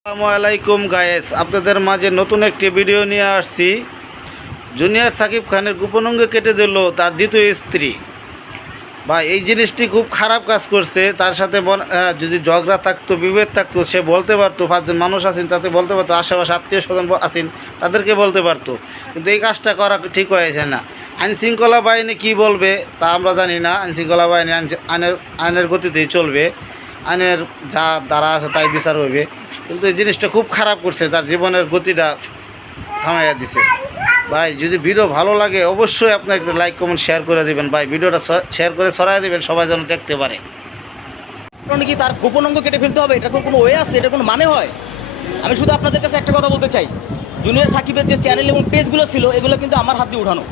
আসসালামু আলাইকুম গায়েস, আপনাদের মাঝে নতুন একটি ভিডিও নিয়ে আসছি। জুনিয়র সাকিব খানের গোপন অঙ্গ কেটে দিল তার দ্বিতীয় স্ত্রী। বা এই জিনিসটি খুব খারাপ কাজ করছে। তার সাথে যদি ঝগড়া থাকতো, বিভেদ থাকতো, সে বলতে পারতো। পাঁচজন মানুষ আছেন, তাতে বলতে পারতো। আশেপাশে আত্মীয় স্বজন আছেন, তাদেরকে বলতে পারতো। কিন্তু এই কাজটা করা ঠিক হয়েছে না। আইনশৃঙ্খলা বাহিনী কী বলবে তা আমরা জানি না। আইনশৃঙ্খলা বাহিনী আইনের গতিতেই চলবে। আইনের যা দ্বারা আছে তাই বিচার হইবে। কিন্তু এই জিনিসটা খুব খারাপ করছে, তার জীবনের গতিটা থামাইয়া দিছে। ভাই, যদি ভিডিও ভালো লাগে অবশ্যই আপনি একটা লাইক কমেন্ট শেয়ার করে দেবেন। ভাই, ভিডিওটা শেয়ার করে ছড়াই দেবেন, সবাই যেন দেখতে পারে। কি তার গোপন অঙ্গ কেটে ফেলতে হবে? এটা কোনো ওয়ে আছে? এটা কোনো মানে হয়? আমি শুধু আপনাদের কাছে একটা কথা বলতে চাই, জুনিয়র সাকিবের যে চ্যানেল এবং পেজগুলো ছিল, এগুলো কিন্তু আমার হাত দিয়ে উঠানো।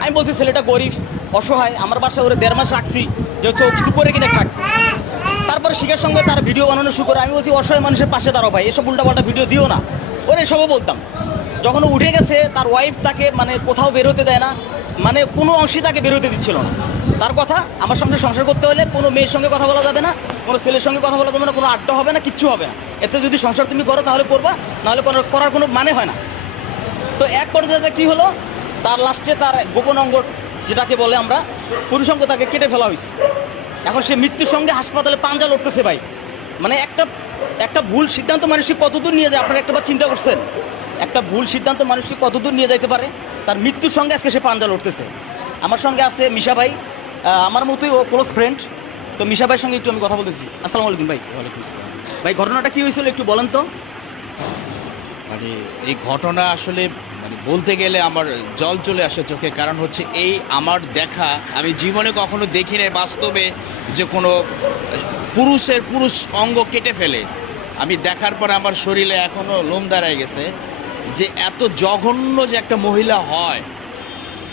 আমি বলছি ছেলেটা গরিব, অসহায়, আমার বাসায় ওরে 1.5 মাস রাখছি যে হচ্ছে ও কিছু করে কিনে খাক। তারপরে শিখার সঙ্গে তার ভিডিও বানানো শুরু করে। আমি বলছি অসহায় মানুষের পাশে দাঁড়াও ভাই, এসব উল্টাপাল্টা ভিডিও দিও না। ওরে এসবও বলতাম। যখন উঠে গেছে, তার ওয়াইফ তাকে কোথাও বেরোতে দেয় না, কোনো অংশই তাকে বেরোতে দিচ্ছিল না। তার কথা, আমার সঙ্গে সংসার করতে হলে কোনো মেয়ের সঙ্গে কথা বলা যাবে না, কোনো ছেলের সঙ্গে কথা বলা যাবে না, কোনো আড্ডা হবে না, কিচ্ছু হবে না। এতে যদি সংসার তুমি করো তাহলে করবা, নাহলে করার কোনো মানে হয় না। তো এক পর্যায়ে কী হলো, তার লাস্টে তার গোপন অঙ্গ যেটাকে বলে আমরা পুরুষাঙ্গ, তাকে কেটে ফেলা হয়েছে। এখন সে মৃত্যুর সঙ্গে হাসপাতালে পাঞ্জা লড়তেছে ভাই। একটা ভুল সিদ্ধান্ত মানুষকে কতদূর নিয়ে যায় আপনারা একটাবার চিন্তা করছেন? একটা ভুল সিদ্ধান্ত মানুষকে কতদূর নিয়ে যাইতে পারে? তার মৃত্যুর সঙ্গে আজকে সে পাঞ্জা লড়তেছে। আমার সঙ্গে আছে মিশা ভাই, আমার মতোই ও ক্লোজ ফ্রেন্ড। তো মিশা ভাইয়ের সঙ্গে একটু আমি কথা বলতেছি। আসসালামু আলাইকুম ভাই। ওয়ালাইকুম আসসালাম। ভাই, ঘটনাটা কী হয়েছিল একটু বলেন তো। এই ঘটনা আসলে বলতে গেলে আমার জল চলে আসে চোখে। কারণ হচ্ছে এই আমার দেখা, আমি জীবনে কখনো দেখি নাই বাস্তবে যে কোনো পুরুষ অঙ্গ কেটে ফেলে। আমি দেখার পর আমার শরীরে এখনও লোম দাঁড়ায় গেছে যে এত জঘন্য যে একটা মহিলা হয়।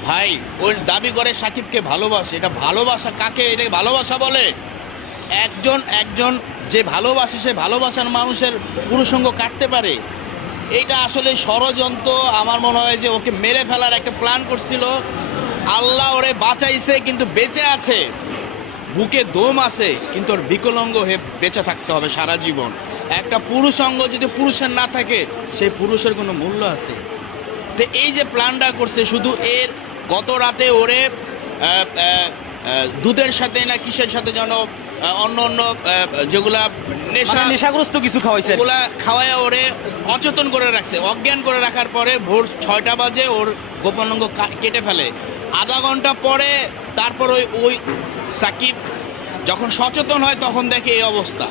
ভাই, ওই দাবি করে সাকিবকে ভালোবাসে, এটা ভালোবাসা কাকে? এটা ভালোবাসা বলে? একজন যে ভালোবাসে, সে ভালোবাসার মানুষের পুরুষঙ্গ কাটতে পারে? এইটা আসলে ষড়যন্ত্র। আমার মনে হয় যে ওকে মেরে ফেলার একটা প্ল্যান করছিল। আল্লাহ ওরে বাঁচাইছে, কিন্তু বেঁচে আছে, বুকে দম আছে, কিন্তু ওর বিকলাঙ্গ হয়ে বেঁচে থাকতে হবে সারা জীবন। একটা পুরুষাঙ্গ যদি পুরুষের না থাকে, সেই পুরুষের কোনো মূল্য আছে? তো এই যে প্ল্যানটা করছে, শুধু এর গত রাতে ওরে দুধের সাথে না কিসের সাথে যেন অন্য যেগুলা নেশাগ্রস্ত কিছু খাওয়াইছে, ওগুলা খাওয়ায় ওরে অচেতন করে রাখছে। অজ্ঞান করে রাখার পরে ভোর 6টা বাজে ওর গোপন অঙ্গ কেটে ফেলে। আধা ঘন্টা পরে তারপর ওই সাকিব যখন সচেতন হয়, তখন দেখে এই অবস্থা।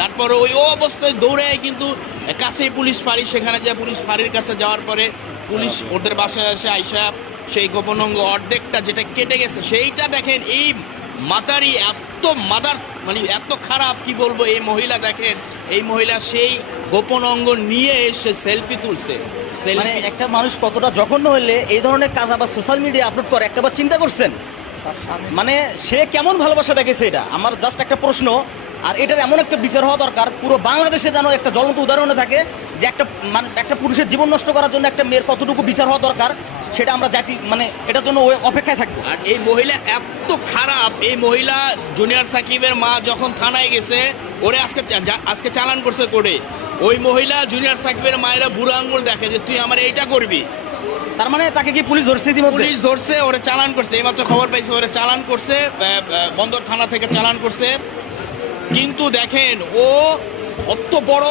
তারপর ওই অবস্থায় দৌড়ে কিন্তু কাছেই পুলিশ ফাঁড়ি, সেখানে যায়। পুলিশ ফাঁড়ির কাছে যাওয়ার পরে পুলিশ ওদের বাসায় আসে, আইসা সেই গোপন অঙ্গ অর্ধেকটা যেটা কেটে গেছে সেইটা দেখেন। এই মাতারি এত খারাপ, কি বলবো। এই মহিলা দেখেন, এই মহিলা সেই গোপন অঙ্গ নিয়ে এসে সেলফি তুলছে। একটা মানুষ কতটা জঘন্য হলে এই ধরনের কাজ আবার সোশ্যাল মিডিয়া আপলোড করে, একটাবার চিন্তা করছেন? সে কেমন ভালোবাসা দেখেছে? এটা আমার জাস্ট একটা প্রশ্ন। আর এটার এমন একটা বিচার হওয়া দরকার, পুরো বাংলাদেশে যেন একটা জ্বলন্ত উদাহরণে থাকে যে একটা পুরুষের জীবন নষ্ট করার জন্য একটা মেয়ের কতটুকু বিচার হওয়া দরকার, সেটা আমরা এটার জন্য অপেক্ষায় থাকবো। আর এই মহিলা এত খারাপ, এই মহিলা জুনিয়র সাকিবের মা যখন থানায় গেছে, ওরে আজকে চালান করছে কোর্টে। ওই মহিলা জুনিয়র সাকিবের মায়েরা বুড়ো আঙ্গুল দেখে যে তুই আমার এইটা করবি। তার মানে তাকে কি পুলিশ ধরছে? পুলিশ ধরছে, ওরে চালান করছে। এইমাত্র খবর পাইছে, ওরে চালান করছে, বন্দর থানা থেকে চালান করছে। কিন্তু দেখেন, ও কত বড়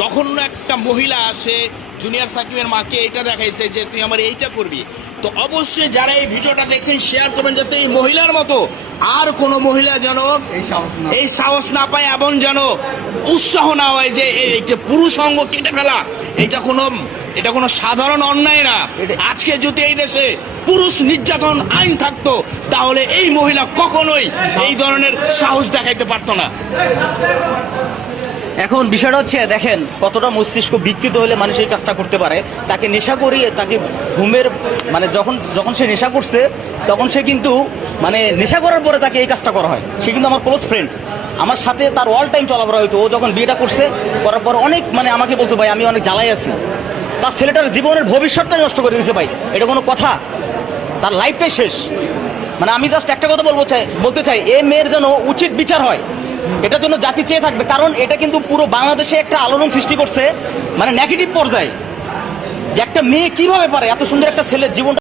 জঘন্য একটা মহিলা। সে জুনিয়র সাকিবের মাকে এইটা দেখাইছে যে তুই আমার এইটা করবি। তো অবশ্যই যারা এই ভিডিওটা দেখছেন, শেয়ার করবেন যাতে এই মহিলার মতো আর কোনো মহিলা যেন এই সাহস না পায়, এবং যেন উৎসাহ না হয় যে এইটা পুরুষ অঙ্গ কেটে ফেলা এটা কোনো সাধারণ অন্যায় না। আজকে যদি এই দেশে পুরুষ নির্যাতন আইন থাকতো, তাহলে এই মহিলা কখনোই এই ধরনের সাহস দেখাইতে পারতো না। এখন বিষয়টা হচ্ছে, দেখেন কতটা মস্তিষ্ক বিকৃত হলে মানুষ এই কাজটা করতে পারে। তাকে নেশা করিয়ে, তাকে ঘুমের যখন সে নেশা করছে, তখন সে কিন্তু নেশা করার পরে তাকে এই কাজটা করা হয়। সে কিন্তু আমার ক্লোজ ফ্রেন্ড, আমার সাথে তার অল টাইম চলাফেরা হইতো। ও যখন বিয়েটা করছে, করার পর অনেক আমাকে বলতো ভাই আমি অনেক জ্বালাই আছি। তার ছেলেটার জীবনের ভবিষ্যৎটাই নষ্ট করে দিয়েছে ভাই। এটা কোনো কথা? তার লাইফটাই শেষ। আমি জাস্ট একটা কথা বলতে চাই, এ মেয়ের যেন উচিত বিচার হয়। এটার জন্য জাতি চেয়ে থাকবে, কারণ এটা কিন্তু পুরো বাংলাদেশে একটা আলোড়ন সৃষ্টি করছে, মানে নেগেটিভ পর্যায়ে, যে একটা মেয়ে কিভাবে পারে এত সুন্দর একটা ছেলের জীবন